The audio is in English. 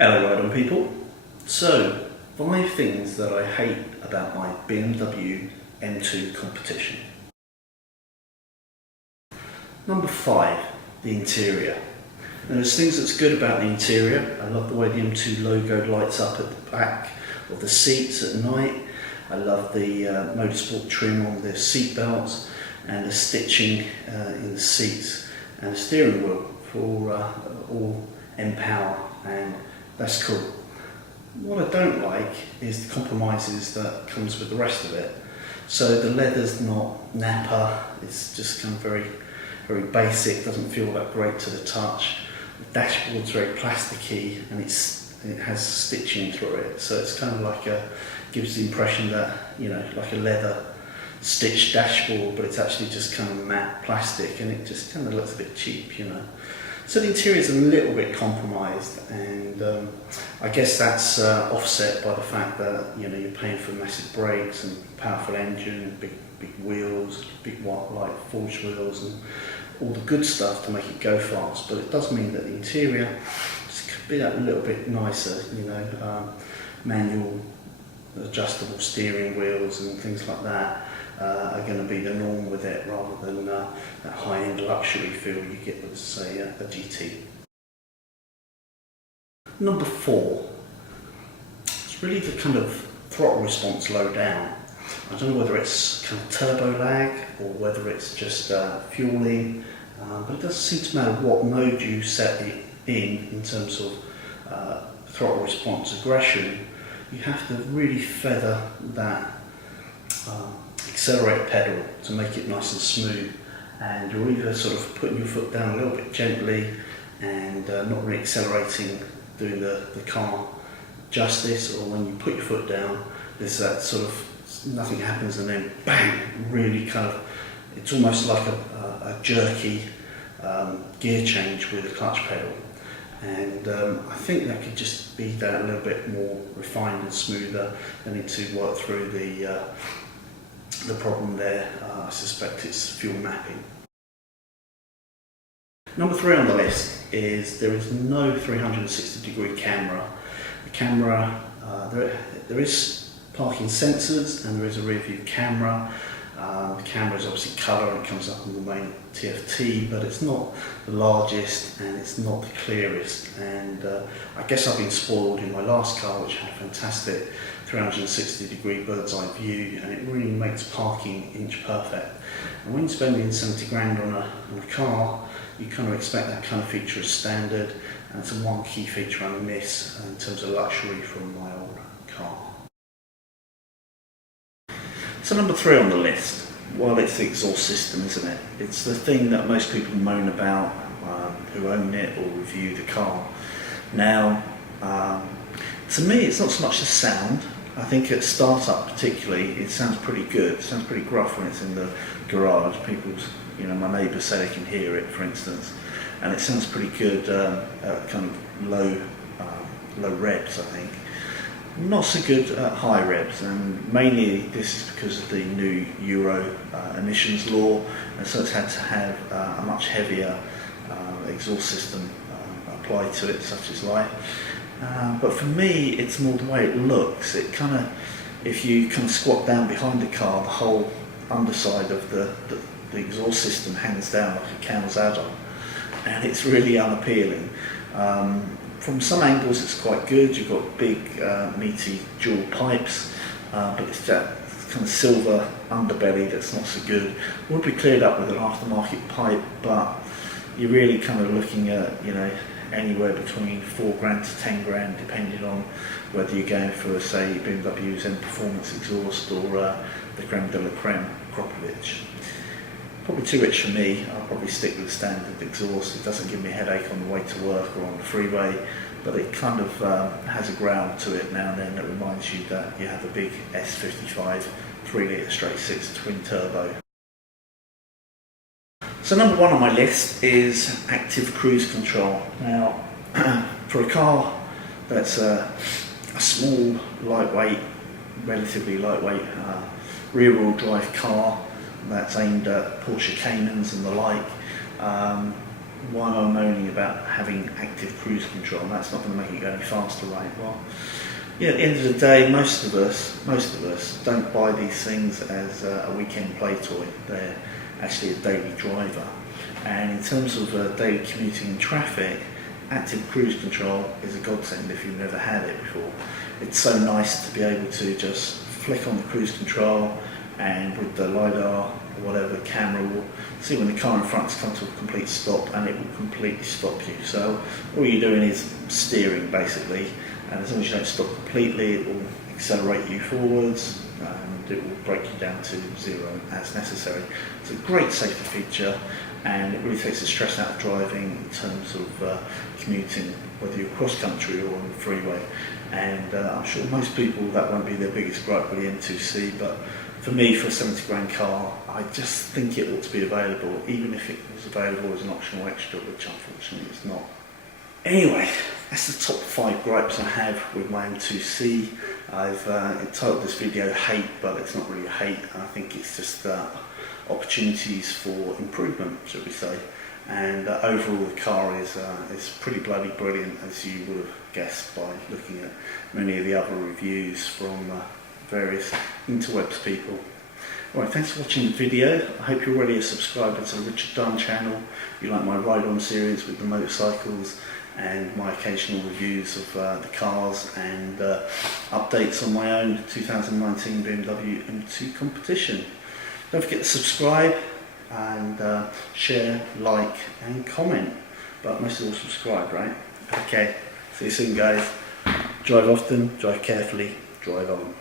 Hello Ride On people. So, 5 things that I hate about my BMW M2 Competition. Number 5, the interior. Now, there's things that's good about the interior. I love the way the M2 logo lights up at the back of the seats at night. I love the motorsport trim on the seat belts and the stitching in the seats and the steering wheel for all M-Power, and that's cool. What I don't like is the compromises that comes with the rest of it. So the leather's not nappa, it's just kind of very basic, doesn't feel that great to the touch. The dashboard's very plasticky and it has stitching through it, so it's kind of like gives the impression that, you know, like a leather stitched dashboard, but it's actually just kind of matte plastic, and it just kind of looks a bit cheap, you know. So the interior is a little bit compromised, and I guess that's offset by the fact that, you know, you're paying for massive brakes and powerful engine, big wheels, big light forged wheels, and all the good stuff to make it go fast. But it does mean that the interior just could be a little bit nicer, you know, manual adjustable steering wheels and things like that are going to be the norm with it, rather than that high-end luxury feel you get with, say, a GT. Number 4, it's really the kind of throttle response low down. I don't know whether it's kind of turbo lag or whether it's just fueling, but it doesn't seem to matter what mode you set it in terms of throttle response aggression. You have to really feather that accelerate pedal to make it nice and smooth, and you're either sort of putting your foot down a little bit gently and not really accelerating, doing the car justice, or when you put your foot down, there's that sort of nothing happens and then bang, really kind of, it's almost like a jerky gear change with a clutch pedal. And I think that could just be that a little bit more refined and smoother. I need to work through the problem there. I suspect it's fuel mapping. Number 3 on the list is there is no 360-degree camera. The camera, there is parking sensors and there is a rear view camera. The camera is obviously colour and it comes up on the main TFT, but it's not the largest and it's not the clearest. And I guess I've been spoiled in my last car, which had a fantastic 360-degree bird's eye view, and it really makes parking inch perfect. And when you're spending 70 grand on a car, you kind of expect that kind of feature as standard, and it's one key feature I miss in terms of luxury from my old car. So number 3 on the list, well, it's the exhaust system, isn't it? It's the thing that most people moan about who own it or review the car. Now, to me, it's not so much the sound. I think at startup particularly, it sounds pretty good. It sounds pretty gruff when it's in the garage. My neighbours say they can hear it, for instance, and it sounds pretty good at kind of low revs, I think. Not so good at high revs, and mainly this is because of the new Euro emissions law, and so it's had to have a much heavier exhaust system applied to it, such as light. But for me, it's more the way it looks. It kind of, if you kind of squat down behind the car, the whole underside of the exhaust system hangs down like a cow's udder, and it's really unappealing. From some angles it's quite good. You've got big meaty dual pipes, but it's that kind of silver underbelly that's not so good. Would be cleared up with an aftermarket pipe, but you're really kind of looking at, you know, anywhere between 4 grand to 10 grand, depending on whether you're going for, say, BMW's M Performance exhaust or the creme de la creme Kropovich. Probably too rich for me. I'll probably stick with the standard exhaust. It doesn't give me a headache on the way to work or on the freeway, but it kind of has a growl to it now and then that reminds you that you have a big S55 3-litre straight 6 twin turbo. So number 1 on my list is active cruise control. Now, for a car that's a small, lightweight, relatively lightweight rear-wheel drive car that's aimed at Porsche Caymans and the like, why am I moaning about having active cruise control? That's not going to make it go any faster, right? Well, yeah, at the end of the day, most of us don't buy these things as a weekend play toy. They're actually a daily driver. And in terms of daily commuting and traffic, active cruise control is a godsend if you've never had it before. It's so nice to be able to just flick on the cruise control, and with the LiDAR or whatever camera will see when the car in front has come to a complete stop, and it will completely stop you. So all you're doing is steering basically, and as long as you don't stop completely, it will accelerate you forwards and it will break you down to zero as necessary. It's a great safety feature, and it really takes the stress out of driving in terms of commuting, whether you're cross country or on the freeway. And I'm sure most people that won't be their biggest gripe with the M2C, but for me, for a 70 grand car, I just think it ought to be available, even if it was available as an optional extra, which unfortunately it's not. Anyway, that's the top 5 gripes I have with my M2C. I've entitled this video Hate, but it's not really a hate. I think it's just opportunities for improvement, should we say. And overall the car is pretty bloody brilliant, as you would have guessed by looking at many of the other reviews from various interwebs people. Alright, thanks for watching the video. I hope you're already a subscriber to the Richard Dunn channel. You like my ride-on series with the motorcycles and my occasional reviews of the cars and updates on my own 2019 BMW M2 Competition. Don't forget to subscribe and share, like and comment, but most of all subscribe, right? Okay, see you soon guys. Drive often, drive carefully, drive on.